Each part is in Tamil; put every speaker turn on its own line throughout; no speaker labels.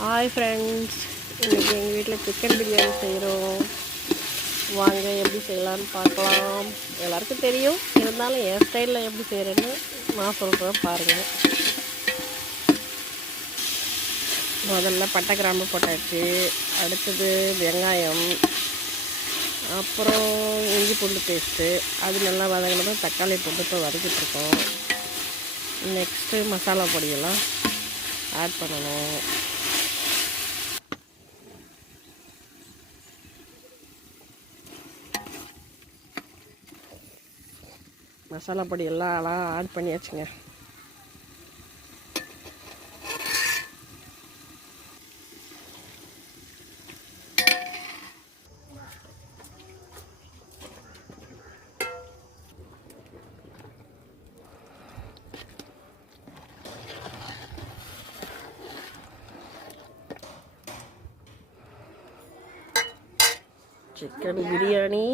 ஹாய் ஃப்ரெண்ட்ஸ் இன்றைக்கி எங்கள் வீட்டில் சிக்கன் பிரியாணி செய்கிறோம் வாங்க எப்படி செய்யலான்னு பார்க்கலாம். எல்லாருக்கும் தெரியும். இருந்தாலும் என் ஸ்டைலில் எப்படி செய்கிறேன்னு நான் சொல்கிறேன் பாருங்கள் முதல்ல பட்டை கிராம்பு போட்டாச்சு. அடுத்தது வெங்காயம். அப்புறம் இஞ்சி பூண்டு பேஸ்ட்டு அது நல்லா வதங்கினதும் தக்காளி போட்டு இப்போ வதக்கிட்டுருக்கோம் நெக்ஸ்ட்டு மசாலா பொடியெல்லாம் ஆட் பண்ணணும். மசாலா பொடி எல்லாம் அழகாக ஆட் பண்ணியாச்சுங்க. சிக்கன் பிரியாணி.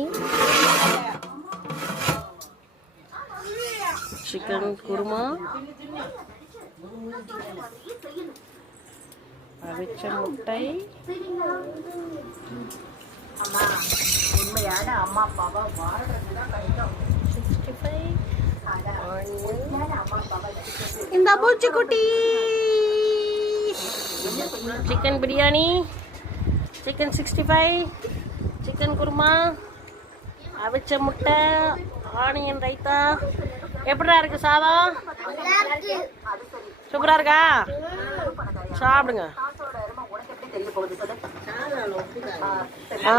சிக்கன் குருமா. அவிச்ச முட்டை. இந்த பூச்சிக்குட்டி. Chicken biryani. Chicken sixty five. Chicken kurma. அவிச்ச முட்டை. ஆனியன் ரைத்தா. எப்படிடா இருக்கு சாதம்? சூப்பரா இருக்கா? சாப்பிடுங்க. ஆ.